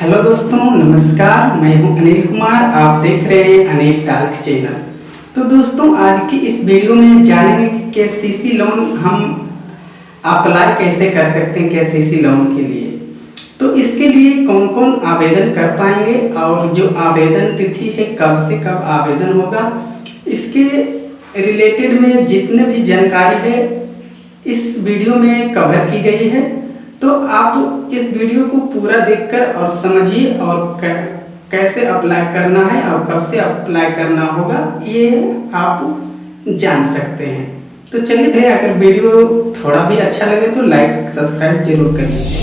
Hello दोस्तों, नमस्कार। मैं हूं अनिल कुमार। आप देख रहे हैं अनिल टॉक चैनल। तो दोस्तों, आज की इस वीडियो में जानेंगे कि केसीसी लोन हम अप्लाई कैसे कर सकते हैं केसीसी लोन के लिए। तो इसके लिए कौन कौन आवेदन कर पाएंगे और जो आवेदन तिथि है कब से कब आवेदन होगा, इसके रिलेटेड में जितने भी जानकारी है इस वीडियो में कवर की गई है। तो आप इस वीडियो को पूरा देखकर और समझिए और कैसे अप्लाई करना है और कब से अप्लाई करना होगा ये आप जान सकते हैं। तो चलिए, अगर वीडियो थोड़ा भी अच्छा लगे तो लाइक सब्सक्राइब जरूर कर लीजिए।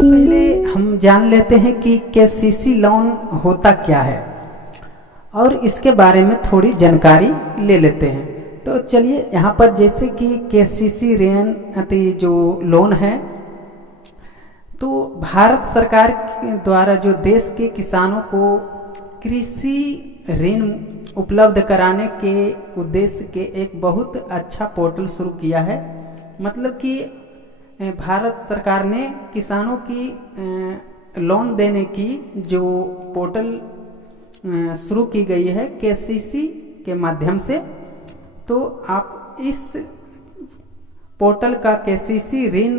पहले हम जान लेते हैं कि केसीसी लोन होता क्या है और इसके बारे में थोड़ी जानकारी ले लेते हैं। तो चलिए, यहाँ पर जैसे कि केसीसी ऋण जो लोन है, तो भारत सरकार द्वारा जो देश के किसानों को कृषि ऋण उपलब्ध कराने के उद्देश्य के एक बहुत अच्छा पोर्टल शुरू किया है। मतलब कि भारत सरकार ने किसानों की लोन देने की जो पोर्टल शुरू की गई है केसीसी के माध्यम से। तो आप इस पोर्टल का केसीसी ऋण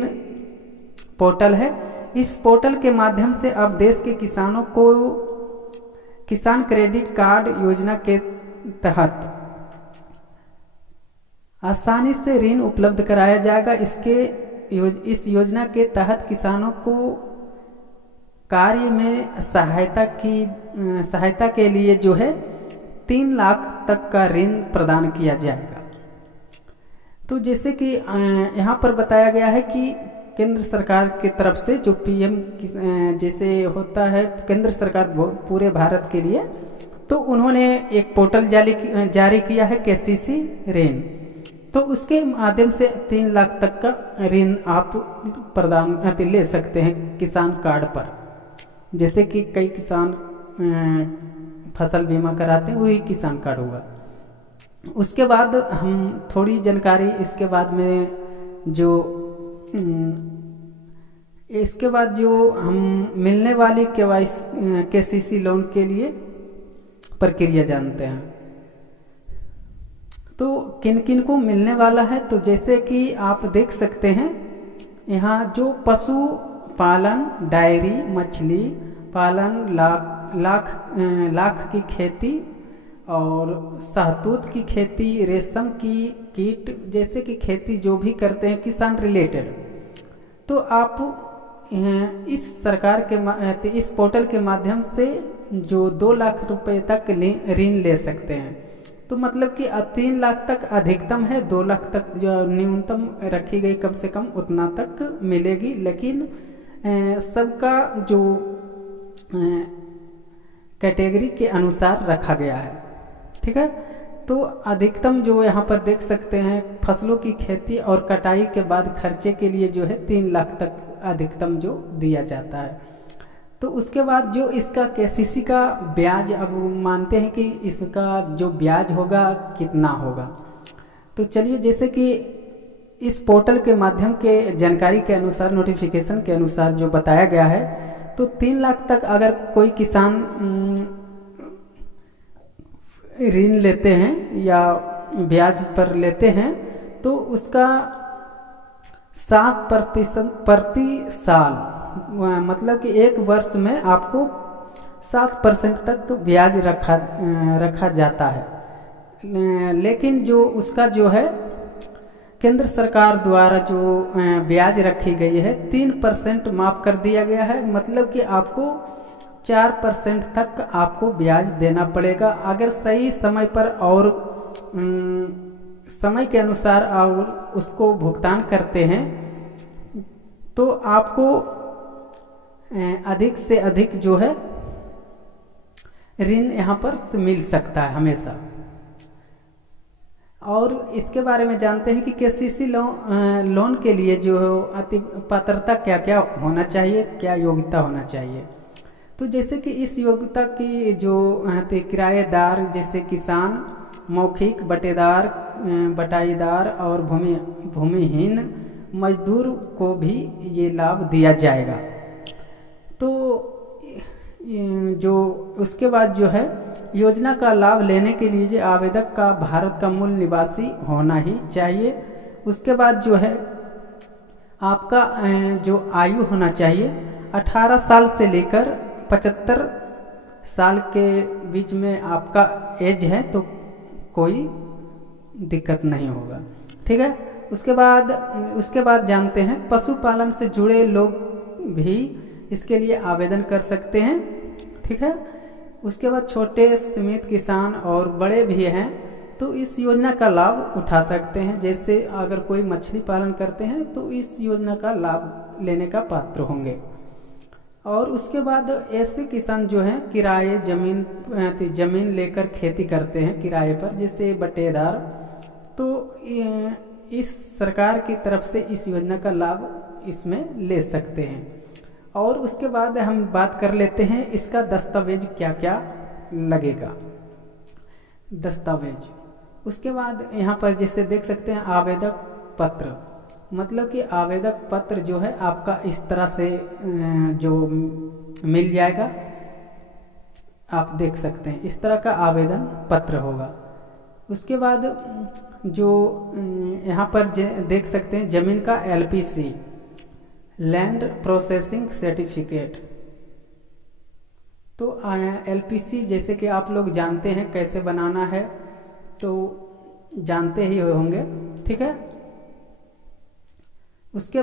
पोर्टल है, इस पोर्टल के माध्यम से अब देश के किसानों को किसान क्रेडिट कार्ड योजना के तहत आसानी से ऋण उपलब्ध कराया जाएगा। इस योजना के तहत किसानों को कार्य में सहायता के लिए जो है 3 लाख तक का ऋण प्रदान किया जाएगा। तो जैसे कि यहाँ पर बताया गया है कि केंद्र सरकार की तरफ से जो पीएम जैसे होता है केंद्र सरकार पूरे भारत के लिए, तो उन्होंने एक पोर्टल जारी किया है केसीसी ऋण। तो उसके माध्यम से 3 लाख तक का ऋण आप प्रदान ले सकते हैं किसान कार्ड पर। जैसे कि कई किसान फसल बीमा कराते हैं, वही किसान कार्ड होगा। उसके बाद हम थोड़ी जानकारी इसके बाद जो हम मिलने वाली केसीसी लोन के लिए प्रक्रिया जानते हैं। तो किन किन को मिलने वाला है, तो जैसे कि आप देख सकते हैं यहाँ जो पशु पालन, डायरी, मछली पालन, लाख की खेती और शहतूत की खेती, रेशम की कीट जैसे कि खेती जो भी करते हैं किसान रिलेटेड, तो आप इस पोर्टल के माध्यम से जो 2 लाख रुपए तक ऋण ले सकते हैं। तो मतलब कि 3 लाख तक अधिकतम है, 2 लाख तक जो न्यूनतम रखी गई कम से कम उतना तक मिलेगी। लेकिन सबका जो कैटेगरी के अनुसार रखा गया है, ठीक है। तो अधिकतम जो यहाँ पर देख सकते हैं फसलों की खेती और कटाई के बाद खर्चे के लिए जो है 3 लाख तक अधिकतम जो दिया जाता है। तो उसके बाद जो इसका केसीसी का ब्याज, अब मानते हैं कि इसका जो ब्याज होगा कितना होगा। तो चलिए, जैसे कि इस पोर्टल के माध्यम के जानकारी के अनुसार, नोटिफिकेशन के अनुसार जो बताया गया है, तो 3 लाख तक अगर कोई किसान ऋण लेते हैं या ब्याज पर लेते हैं, तो उसका 7% प्रति साल, मतलब कि 1 वर्ष में आपको 7% तक ब्याज रखा जाता है। लेकिन जो उसका जो है केंद्र सरकार द्वारा जो ब्याज रखी गई है 3% माफ कर दिया गया है। मतलब कि आपको 4% तक आपको ब्याज देना पड़ेगा। अगर सही समय पर और समय के अनुसार और उसको भुगतान करते हैं तो आपको अधिक से अधिक जो है ऋण यहाँ पर मिल सकता है हमेशा। और इसके बारे में जानते हैं कि केसीसी लोन के लिए जो अति पात्रता क्या क्या होना चाहिए, क्या योग्यता होना चाहिए। तो जैसे कि इस योग्यता की जो किराएदार जैसे किसान, मौखिक बटेदार, बटाईदार और भूमिहीन मजदूर को भी ये लाभ दिया जाएगा। तो जो उसके बाद जो है योजना का लाभ लेने के लिए जो आवेदक का भारत का मूल निवासी होना ही चाहिए। उसके बाद जो है आपका जो आयु होना चाहिए 18 साल से लेकर 75 साल के बीच में आपका एज है तो कोई दिक्कत नहीं होगा, ठीक है। उसके बाद जानते हैं पशुपालन से जुड़े लोग भी इसके लिए आवेदन कर सकते हैं, ठीक है। उसके बाद छोटे सीमित किसान और बड़े भी हैं तो इस योजना का लाभ उठा सकते हैं। जैसे अगर कोई मछली पालन करते हैं तो इस योजना का लाभ लेने का पात्र होंगे। और उसके बाद ऐसे किसान जो हैं किराए जमीन लेकर खेती करते हैं किराए पर, जैसे बटेदार, तो इस सरकार की तरफ से इस योजना का लाभ इसमें ले सकते हैं। और उसके बाद हम बात कर लेते हैं इसका दस्तावेज क्या क्या लगेगा। दस्तावेज उसके बाद यहाँ पर जैसे देख सकते हैं आवेदक पत्र, मतलब कि आवेदक पत्र जो है आपका इस तरह से जो मिल जाएगा, आप देख सकते हैं इस तरह का आवेदन पत्र होगा। उसके बाद जो यहाँ पर देख सकते हैं जमीन का LPC लैंड प्रोसेसिंग सर्टिफिकेट। तो LPC जैसे कि आप लोग जानते हैं कैसे बनाना है, तो जानते ही होंगे, ठीक है। उसके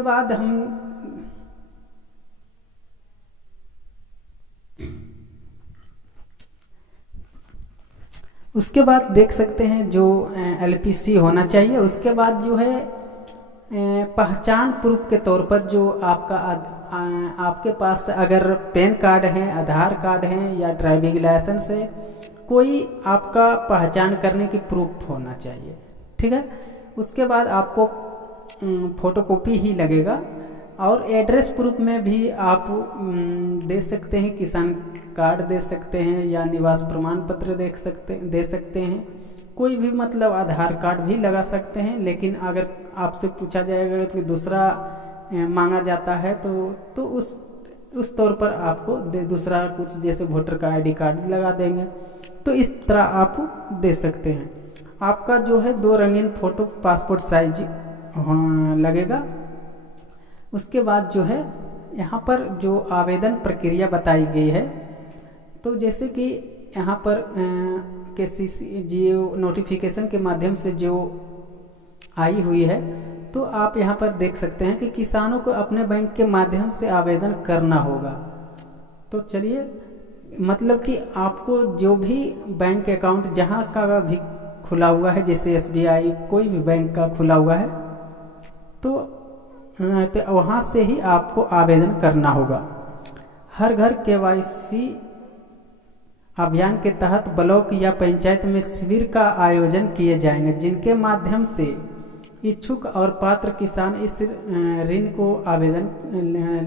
बाद देख सकते हैं जो LPC होना चाहिए। उसके बाद जो है पहचान प्रूफ के तौर पर जो आपके पास अगर पैन कार्ड है, आधार कार्ड है या ड्राइविंग लाइसेंस है, कोई आपका पहचान करने की प्रूफ होना चाहिए, ठीक है। उसके बाद आपको फोटोकॉपी ही लगेगा। और एड्रेस प्रूफ में भी आप दे सकते हैं, किसान कार्ड दे सकते हैं या निवास प्रमाण पत्र दे सकते हैं, कोई भी मतलब आधार कार्ड भी लगा सकते हैं। लेकिन अगर आपसे पूछा जाएगा कि दूसरा मांगा जाता है तो उस तौर पर आपको दूसरा कुछ जैसे वोटर का ID कार्ड लगा देंगे, तो इस तरह आप दे सकते हैं। आपका जो है 2 रंगीन फोटो पासपोर्ट साइज लगेगा। उसके बाद जो है यहाँ पर जो आवेदन प्रक्रिया बताई गई है, तो जैसे कि यहाँ पर KCC जियो नोटिफिकेशन के माध्यम से जो आई हुई है, तो आप यहाँ पर देख सकते हैं कि किसानों को अपने बैंक के माध्यम से आवेदन करना होगा। तो चलिए, मतलब कि आपको जो भी बैंक अकाउंट जहाँ का भी खुला हुआ है, जैसे SBI कोई भी बैंक का खुला हुआ है, तो वहाँ से ही आपको आवेदन करना होगा। हर घर KYC अभियान के तहत ब्लॉक या पंचायत में शिविर का आयोजन किए जाएंगे, जिनके माध्यम से इच्छुक और पात्र किसान इस ऋण को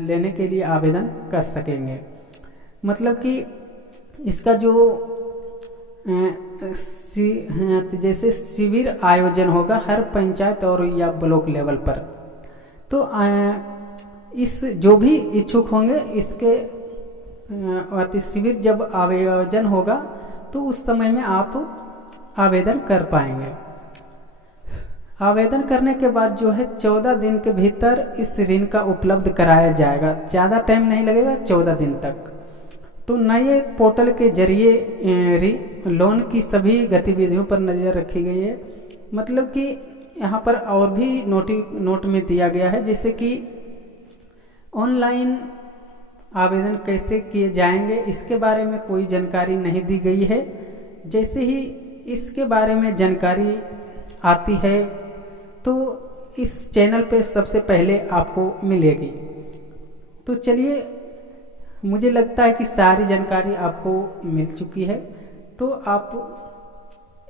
लेने के लिए आवेदन कर सकेंगे। मतलब कि इसका जो जैसे शिविर आयोजन होगा हर पंचायत और या ब्लॉक लेवल पर, तो इस जो भी इच्छुक होंगे इसके शिविर जब आयोजन होगा तो उस समय में आप आवेदन कर पाएंगे। आवेदन करने के बाद जो है 14 दिन के भीतर इस ऋण का उपलब्ध कराया जाएगा। ज़्यादा टाइम नहीं लगेगा, 14 दिन तक। तो नए पोर्टल के जरिए लोन की सभी गतिविधियों पर नज़र रखी गई है। मतलब कि यहाँ पर और भी नोट में दिया गया है, जैसे कि ऑनलाइन आवेदन कैसे किए जाएंगे इसके बारे में कोई जानकारी नहीं दी गई है। जैसे ही इसके बारे में जानकारी आती है तो इस चैनल पे सबसे पहले आपको मिलेगी। तो चलिए, मुझे लगता है कि सारी जानकारी आपको मिल चुकी है, तो आप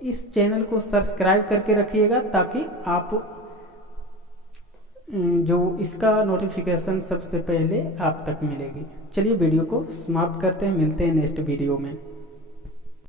इस चैनल को सब्सक्राइब करके रखिएगा ताकि आप जो इसका नोटिफिकेशन सबसे पहले आप तक मिलेगी। चलिए वीडियो को समाप्त करते हैं, मिलते हैं नेक्स्ट वीडियो में।